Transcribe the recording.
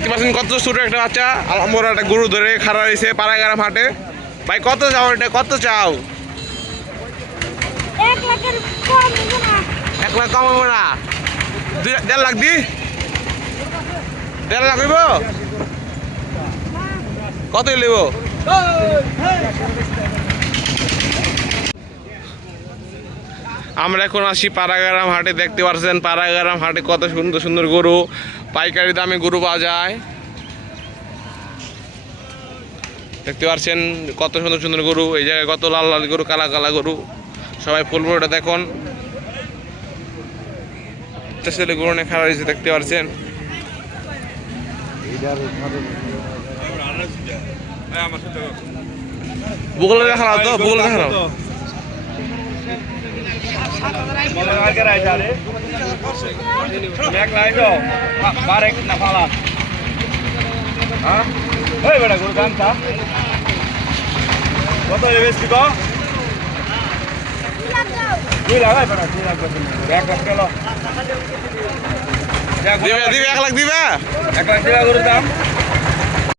দেখতে পাচ্ছেন কত ছোট একটা বাচ্চা আমরা একটা গরু ধরে খাড়া রয়েছে পাড়াগ্রাম হাটে। ভাই কত চাও এটা, কত চাও? 1 লাখের কম হবে না। 1 লাখ কম হবে না? 1.5 লাখ দি? 1.5 লাখ হইব? কত নেব? আমরা এখন আসি পাড়াগ্রাম হাটে। দেখতে পাচ্ছেন পাড়াগ্রাম হাটে কত সুন্দর সুন্দর গরু, পাইকারি দামে গরু পাওয়া যায়। দেখতে পাচ্ছেন কত সুন্দর সুন্দর গরু, এই জায়গায় কত লাল লাল গরু, কালা কালা গরু। সবাই ফুলপুরটা দেখুন, ছেলে গরু নিয়ে খারাপ হয়েছে। দেখতে পাচ্ছেন বগুলো দেখাও তো, বগুলো দেখাও। কত বেশি গো? 2 লাখ 1 লাখ দিবে 1 লাখ দিবে? 1 লাখ টাকা গরুর দাম।